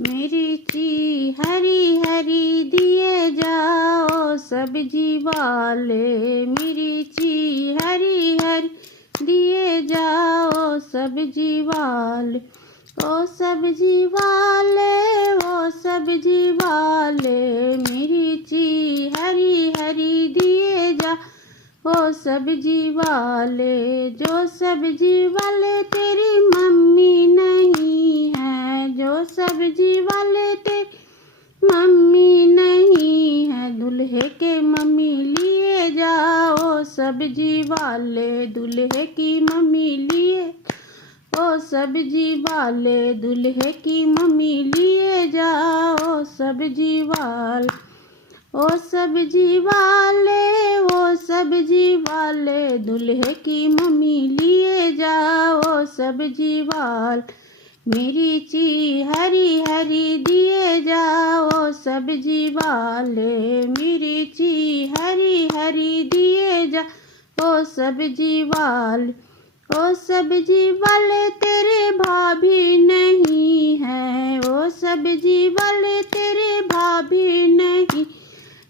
मिर्ची हरी हरी दिए जाओ सब्जी वाले, मिर्ची हरी हरी दिए जाओ सब्जी वाले। ओ सब्जी वाले, ओ सब्जी वाले, मिर्ची हरी हरी दिए जा ओ सब्जी वाले। जो सब्जी वाले तेरी मम्मी नहीं है, जो सब्जी वाले तेरी मम्मी नहीं है, दूल्हे के मम्मी लिए जाओ सब्जी वाले, दूल्हे की मम्मी लिए ओ सब्जी वाले, दूल्हे की मम्मी लिए जाओ सब्जी वाले। ओ सब्जी वाले, ओ सब्जी वाले, दूल्हे की मम्मी लिए जाओ सब्जी वाले। मिर्ची हरी हरी दिए जाओ सब्जी वाले, मिर्ची हरी हरी दिए जाओ सब्जी वाले। ओ सब्जी वाले तेरे भाभी नहीं है, ओ सब्जी वाले तेरे भाभी नहीं,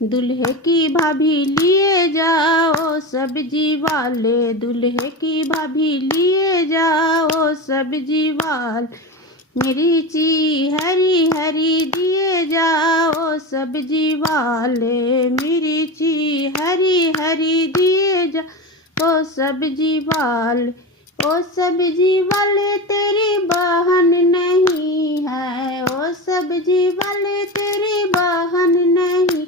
दूल्हे की भाभी लिए जाओ सब्जी वाले, दूल्हे की भाभी लिए जाओ सब्जी वाले। मिर्ची हरी हरी दिए जाओ सब्जी वाले, मिर्ची हरी हरी दिए जाओ सब्जी वाले। ओ सब्जी वाले तेरी बहन नहीं है, ओ सब्जी वाले तेरी बहन नहीं,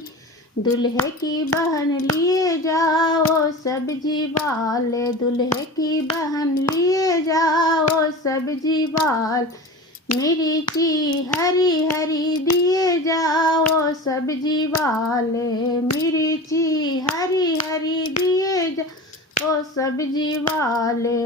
दूल्हे की बहन लिए जाओ सब्जी वाले, दूल्हे की बहन लिए जाओ सब्जी वाले। मिर्ची हरी हरी दिए जाओ सब्जी वाले, मिर्ची हरी हरी दिए जाओ सब्जी वाले।